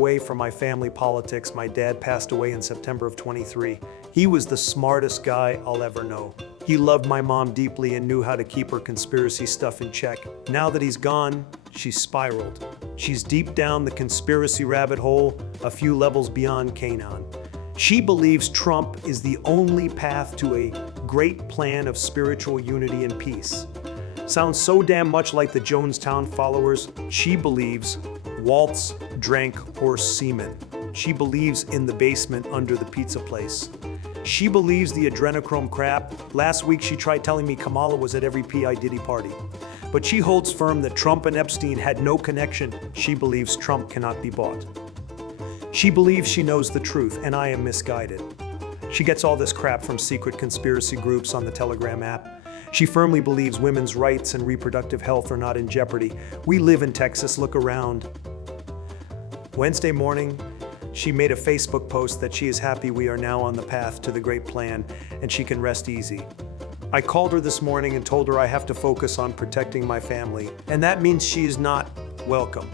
away from my family politics. My dad passed away in September of 23. He was the smartest guy I'll ever know. He loved my mom deeply and knew how to keep her conspiracy stuff in check. Now that he's gone, she's spiraled. She's deep down the conspiracy rabbit hole, a few levels beyond Canaan. She believes Trump is the only path to a great plan of spiritual unity and peace. Sounds so damn much like the Jonestown followers. She believes Waltz drank horse semen. She believes in the basement under the pizza place. She believes the adrenochrome crap. Last week she tried telling me Kamala was at every P. Diddy party. But she holds firm that Trump and Epstein had no connection. She believes Trump cannot be bought. She believes she knows the truth, and I am misguided. She gets all this crap from secret conspiracy groups on the Telegram app. She firmly believes women's rights and reproductive health are not in jeopardy. We live in Texas, look around. Wednesday morning, she made a Facebook post that she is happy we are now on the path to the great plan and she can rest easy. I called her this morning and told her I have to focus on protecting my family, and that means she is not welcome.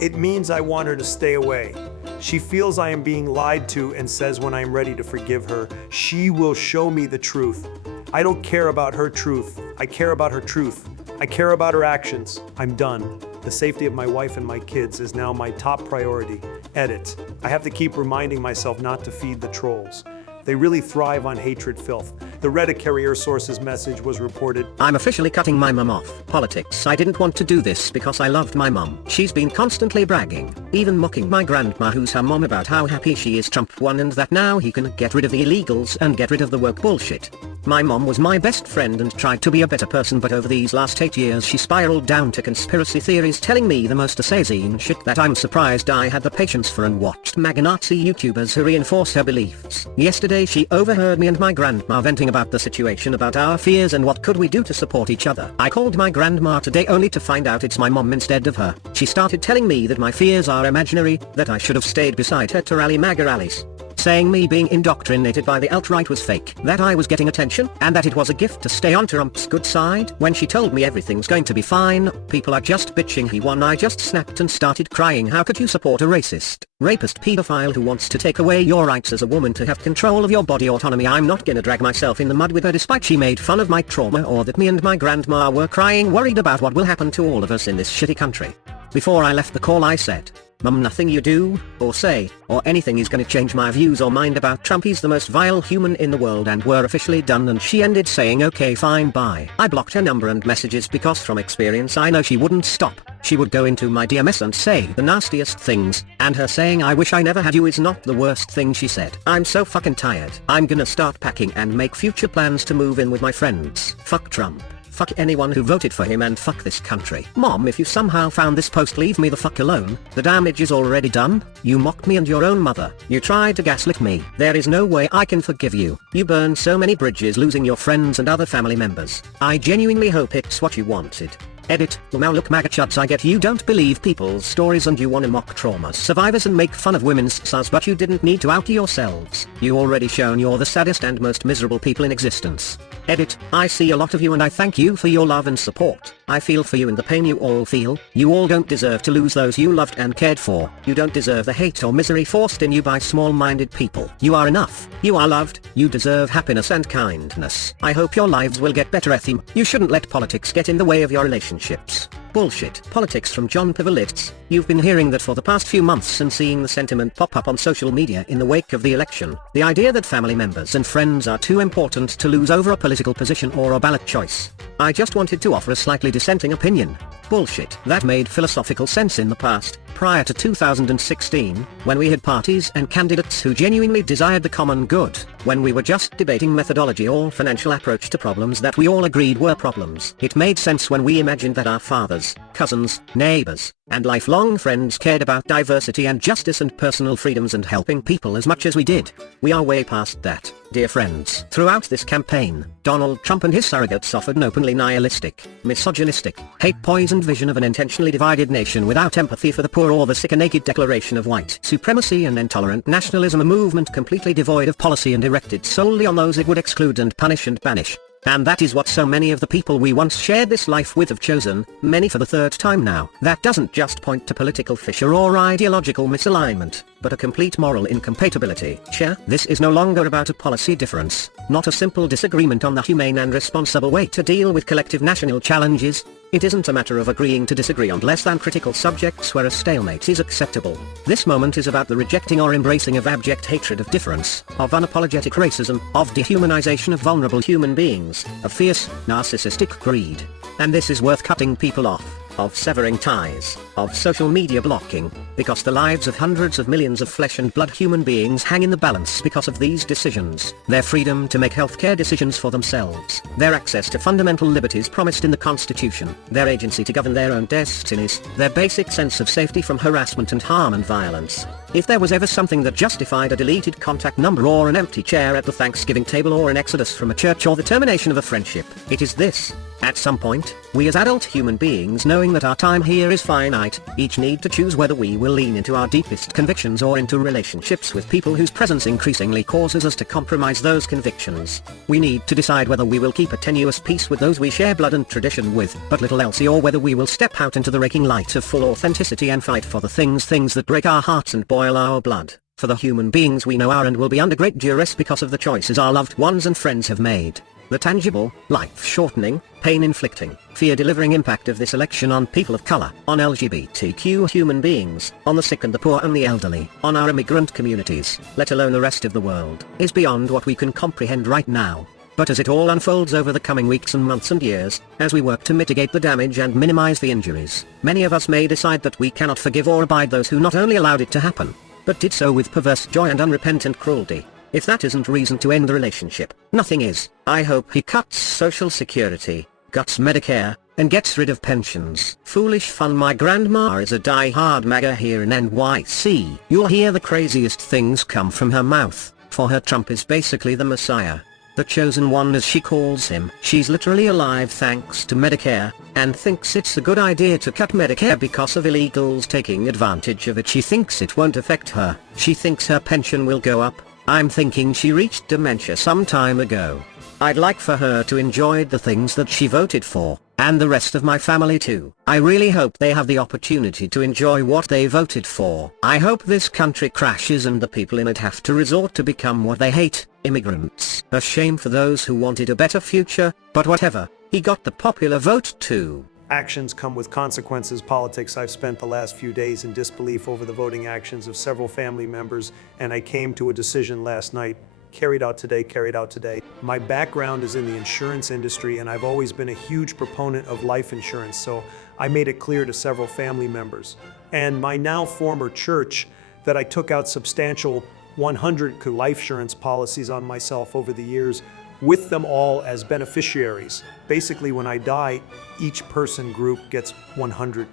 It means I want her to stay away. She feels I am being lied to and says when I am ready to forgive her, she will show me the truth. I don't care about her truth. I care about her truth. I care about her actions. I'm done. The safety of my wife and my kids is now my top priority. Edit. I have to keep reminding myself not to feed the trolls. They really thrive on hatred filth. The Reddit carrier source's message was reported. I'm officially cutting my mum off politics. I didn't want to do this because I loved my mum. She's been constantly bragging, even mocking my grandma who's her mom, about how happy she is Trump won and that now he can get rid of the illegals and get rid of the woke bullshit. My mom was my best friend and tried to be a better person, but over these last 8 years she spiraled down to conspiracy theories, telling me the most assassin shit that I'm surprised I had the patience for, and watched MAGA Nazi YouTubers who reinforce her beliefs. Yesterday she overheard me and my grandma venting about the situation, about our fears and what could we do to support each other. I called my grandma today only to find out it's my mom instead of her. She started telling me that my fears are imaginary, that I should have stayed beside her to rally MAGA rallies, saying me being indoctrinated by the alt-right was fake, that I was getting attention, and that it was a gift to stay on Trump's good side. When she told me everything's going to be fine, people are just bitching, he won, I just snapped and started crying. How could you support a racist, rapist, pedophile who wants to take away your rights as a woman to have control of your body autonomy? I'm not gonna drag myself in the mud with her despite she made fun of my trauma, or that me and my grandma were crying worried about what will happen to all of us in this shitty country. Before I left the call I said, Mum, nothing you do, or say, or anything is gonna change my views or mind about Trump. He's the most vile human in the world, and we're officially done. And she ended saying okay fine bye. I blocked her number and messages because from experience I know she wouldn't stop. She would go into my DMs and say the nastiest things, and her saying I wish I never had you is not the worst thing she said. I'm so fucking tired. I'm gonna start packing and make future plans to move in with my friends. Fuck Trump. Fuck anyone who voted for him, and fuck this country. Mom, if you somehow found this post, leave me the fuck alone. The damage is already done. You mocked me and your own mother. You tried to gaslight me. There is no way I can forgive you. You burned so many bridges, losing your friends and other family members. I genuinely hope it's what you wanted. Edit. Well, now look, MAGA chuds, I get you don't believe people's stories and you wanna mock trauma survivors and make fun of women's sus, but you didn't need to out yourselves. You already shown you're the saddest and most miserable people in existence. Edit. I see a lot of you and I thank you for your love and support. I feel for you and the pain you all feel. You all don't deserve to lose those you loved and cared for. You don't deserve the hate or misery forced in you by small-minded people. You are enough. You are loved. You deserve happiness and kindness. I hope your lives will get better. Ethim. You shouldn't let politics get in the way of your relationships. Bullshit. Politics from John Pivolitz. You've been hearing that for the past few months and seeing the sentiment pop up on social media in the wake of the election. The idea that family members and friends are too important to lose over a political position or a ballot choice. I just wanted to offer a slightly dissenting opinion. Bullshit. That made philosophical sense in the past, prior to 2016, when we had parties and candidates who genuinely desired the common good, when we were just debating methodology or financial approach to problems that we all agreed were problems. It made sense when we imagined that our fathers, cousins, neighbors, and lifelong friends cared about diversity and justice and personal freedoms and helping people as much as we did. We are way past that, dear friends. Throughout this campaign, Donald Trump and his surrogates offered an openly nihilistic, misogynistic, hate-poisoned vision of an intentionally divided nation without empathy for the poor or the sick, a naked declaration of white supremacy and intolerant nationalism, a movement completely devoid of policy and erected solely on those it would exclude and punish and banish. And that is what so many of the people we once shared this life with have chosen, many for the third time now. That doesn't just point to political fissure or ideological misalignment, but a complete moral incompatibility. This is no longer about a policy difference, not a simple disagreement on the humane and responsible way to deal with collective national challenges. It isn't a matter of agreeing to disagree on less than critical subjects where a stalemate is acceptable. This moment is about the rejecting or embracing of abject hatred of difference, of unapologetic racism, of dehumanization of vulnerable human beings, of fierce, narcissistic greed. And this is worth cutting people off, of severing ties, of social media blocking, because the lives of hundreds of millions of flesh and blood human beings hang in the balance because of these decisions. Their freedom to make healthcare decisions for themselves, their access to fundamental liberties promised in the Constitution, their agency to govern their own destinies, their basic sense of safety from harassment and harm and violence. If there was ever something that justified a deleted contact number or an empty chair at the Thanksgiving table or an exodus from a church or the termination of a friendship, it is this. At some point, we as adult human beings, knowing that our time here is finite, each need to choose whether we will lean into our deepest convictions or into relationships with people whose presence increasingly causes us to compromise those convictions. We need to decide whether we will keep a tenuous peace with those we share blood and tradition with, but little else, or whether we will step out into the raking light of full authenticity and fight for the things that break our hearts and boil our blood, for the human beings we know are and will be under great duress because of the choices our loved ones and friends have made. The tangible, life-shortening, pain-inflicting, fear-delivering impact of this election on people of color, on LGBTQ human beings, on the sick and the poor and the elderly, on our immigrant communities, let alone the rest of the world, is beyond what we can comprehend right now. But as it all unfolds over the coming weeks and months and years, as we work to mitigate the damage and minimize the injuries, many of us may decide that we cannot forgive or abide those who not only allowed it to happen, but did so with perverse joy and unrepentant cruelty. If that isn't reason to end the relationship, nothing is. I hope he cuts Social Security, cuts Medicare, and gets rid of pensions. Foolish fun. My grandma is a die-hard MAGA here in NYC. You'll hear the craziest things come from her mouth. For her, Trump is basically the Messiah. The chosen one, as she calls him. She's literally alive thanks to Medicare, and thinks it's a good idea to cut Medicare because of illegals taking advantage of it. She thinks it won't affect her. She thinks her pension will go up. I'm thinking she reached dementia some time ago. I'd like for her to enjoy the things that she voted for, and the rest of my family too. I really hope they have the opportunity to enjoy what they voted for. I hope this country crashes and the people in it have to resort to become what they hate, immigrants. A shame for those who wanted a better future, but whatever, he got the popular vote too. Actions come with consequences. Politics. I've spent the last few days in disbelief over the voting actions of several family members, and I came to a decision last night. Carried out today. My background is in the insurance industry, and I've always been a huge proponent of life insurance, so I made it clear to several family members and my now former church that I took out substantial 100 life insurance policies on myself over the years, with them all as beneficiaries. Basically, when I die, each person group gets 100.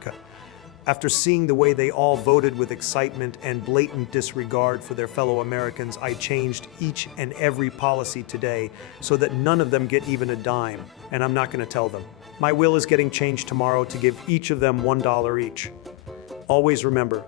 After seeing the way they all voted with excitement and blatant disregard for their fellow Americans, I changed each and every policy today so that none of them get even a dime, and I'm not going to tell them. My will is getting changed tomorrow to give each of them $1 each. Always remember,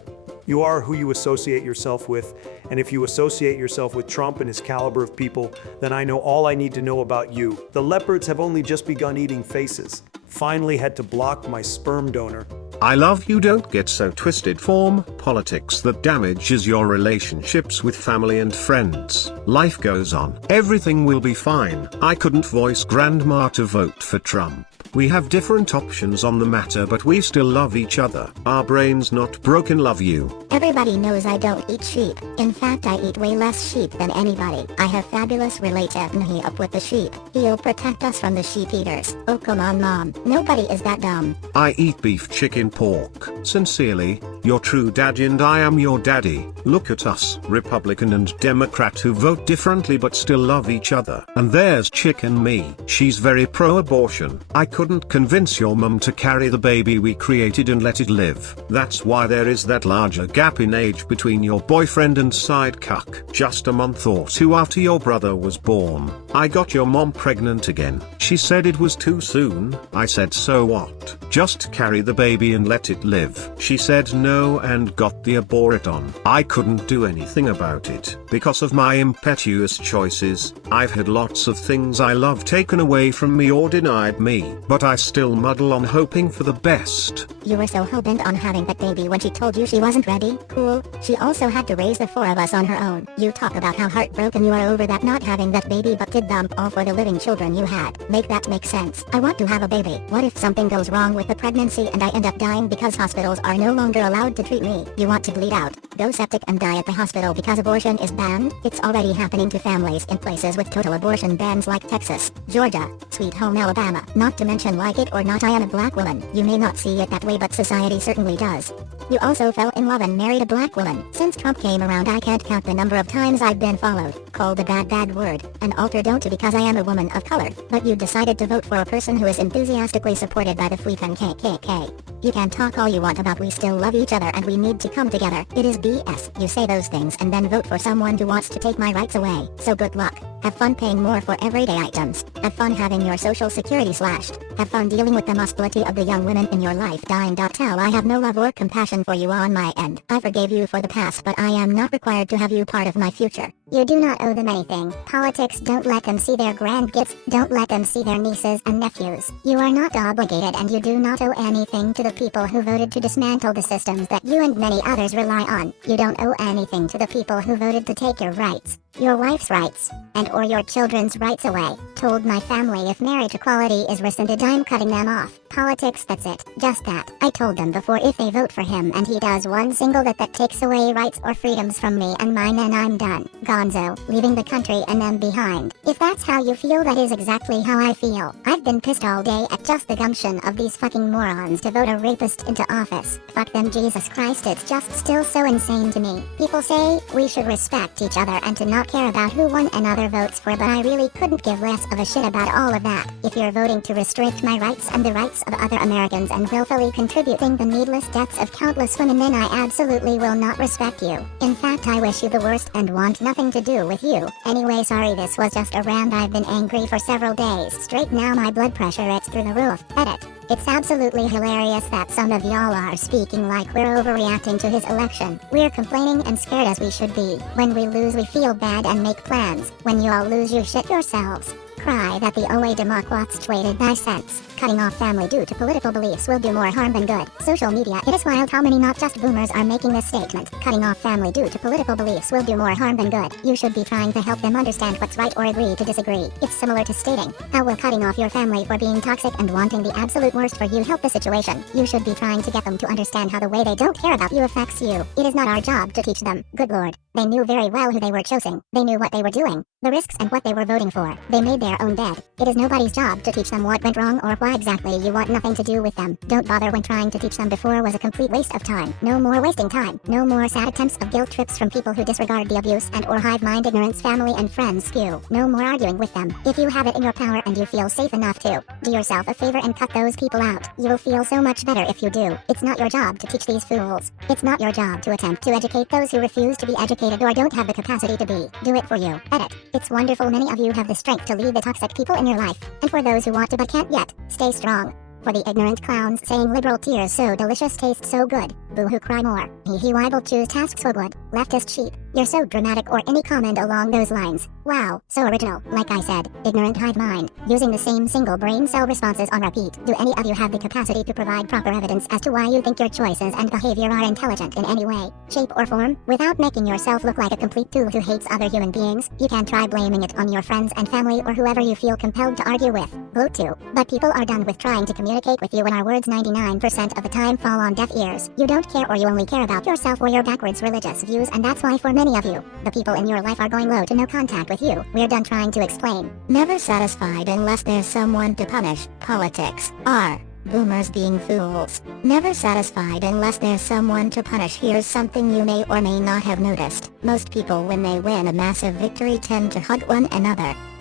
you are who you associate yourself with, and if you associate yourself with Trump and his caliber of people, then I know all I need to know about you. The leopards have only just begun eating faces. Finally had to block my sperm donor. I love you. Don't get so twisted. Form politics that damages your relationships with family and friends. Life goes on. Everything will be fine. I couldn't voice grandma to vote for Trump. We have different options on the matter, but we still love each other. Our brains not broken. Love you. Everybody knows I don't eat sheep. In fact, I eat way less sheep than anybody. I have fabulous relative and he up with the sheep. He'll protect us from the sheep eaters. Oh come on mom, nobody is that dumb. I eat beef, chicken, pork. Sincerely, your true daddy, and I am your daddy. Look at us, Republican and Democrat, who vote differently but still love each other. And there's Chick and me. She's very pro-abortion. I couldn't convince your mum to carry the baby we created and let it live. That's why there is that larger gap in age between your boyfriend and side cuck. Just a month or two after your brother was born, I got your mom pregnant again. She said it was too soon. I said, so what? Just carry the baby and let it live. She said no, know and got the abortion. I couldn't do anything about it. Because of my impetuous choices, I've had lots of things I love taken away from me or denied me. But I still muddle on hoping for the best. You were so hell-bent on having that baby when she told you she wasn't ready. Cool. She also had to raise the 4 of us on her own. You talk about how heartbroken you are over that not having that baby, but did dump all for the living children you had. Make that make sense. I want to have a baby. What if something goes wrong with the pregnancy and I end up dying because hospitals are no longer allowed to treat me? You want to bleed out, go septic and die at the hospital because abortion is banned? It's already happening to families in places with total abortion bans like Texas, Georgia, Sweet Home Alabama. Not to mention, like it or not, I am a black woman. You may not see it that way, but society certainly does. You also fell in love and married a black woman. Since Trump came around, I can't count the number of times I've been followed, called a bad word, and altered onto because I am a woman of color. But you decided to vote for a person who is enthusiastically supported by the FWEFN KKK. You can talk all you want about we still love each other and we need to come together. It is BS. You say those things and then vote for someone who wants to take my rights away. So good luck. Have fun paying more for everyday items. Have fun having your social security slashed. Have fun dealing with the musculity of the young women in your life dying. Tell I have no love or compassion for you on my end. I forgave you for the past, but I am not required to have you part of my future. You do not owe them anything. Politics, don't let them see their grandkids. Don't let them see their nieces and nephews. You are not obligated and you do not owe anything to the people who voted to dismantle the systems that you and many others rely on. You don't owe anything to the people who voted to take your rights, your wife's rights, and or your children's rights away. Told my family if marriage equality is rescinded, I'm cutting them off. Politics, that's it. Just that. I told them before, if they vote for him and he does one single that takes away rights or freedoms from me and mine, then I'm done. Gonzo, leaving the country and them behind. If that's how you feel, that is exactly how I feel. I've been pissed all day at just the gumption of these fucking morons to vote a rapist into office. Fuck them, Jesus Christ, it's just still so insane to me. People say we should respect each other and to not care about who one another votes for, but I really couldn't give less of a shit about all of that. If you're voting to restrict my rights and the rights of other Americans and willfully contributing the needless deaths of countless women, then I absolutely will not respect you. In fact, I wish you the worst and want nothing to do with you. Anyway, sorry, this was just a rant. I've been angry for several days straight now. My blood pressure, it's through the roof. Edit. It's absolutely hilarious that some of y'all are speaking like we're overreacting to his election. We're complaining and scared as we should be. When we lose, we feel bad and make plans. When you all lose, you shit yourselves. Cry that the OA Democrats traded thy cents. Cutting off family due to political beliefs will do more harm than good. Social media, it is wild how many not just boomers are making this statement. Cutting off family due to political beliefs will do more harm than good. You should be trying to help them understand what's right or agree to disagree. It's similar to stating, how will cutting off your family for being toxic and wanting the absolute worst for you help the situation? You should be trying to get them to understand how the way they don't care about you affects you. It is not our job to teach them. Good lord. They knew very well who they were choosing. They knew what they were doing, the risks and what they were voting for. They made their own bed. It is nobody's job to teach them what went wrong or why exactly you want nothing to do with them. Don't bother when trying to teach them before was a complete waste of time. No more wasting time. No more sad attempts of guilt trips from people who disregard the abuse and or hive mind ignorance family and friends spew. No more arguing with them. If you have it in your power and you feel safe enough to, do yourself a favor and cut those people out. You will feel so much better if you do. It's not your job to teach these fools. It's not your job to attempt to educate those who refuse to be educated or don't have the capacity to be. Do it for you. Edit. It's wonderful many of you have the strength to lead the toxic people in your life. And for those who want to but can't yet, stay strong. For the ignorant clowns saying liberal tears so delicious taste so good, boo-hoo cry more. He why will choose tasks so good, leftist sheep. You're so dramatic, or any comment along those lines. Wow, so original. Like I said, ignorant hive mind, using the same single brain cell responses on repeat. Do any of you have the capacity to provide proper evidence as to why you think your choices and behavior are intelligent in any way, shape or form, without making yourself look like a complete tool who hates other human beings? You can try blaming it on your friends and family or whoever you feel compelled to argue with. Vote to. But people are done with trying to communicate with you when our words 99% of the time fall on deaf ears. You don't care, or you only care about yourself or your backwards religious views, and that's why for many of you, the people in your life are going low to no contact with you. We're done trying to explain. Never satisfied unless there's someone to punish. Politics are boomers being fools. Never satisfied unless there's someone to punish. Here's something you may or may not have noticed. Most people when they win a massive victory tend to hug one another.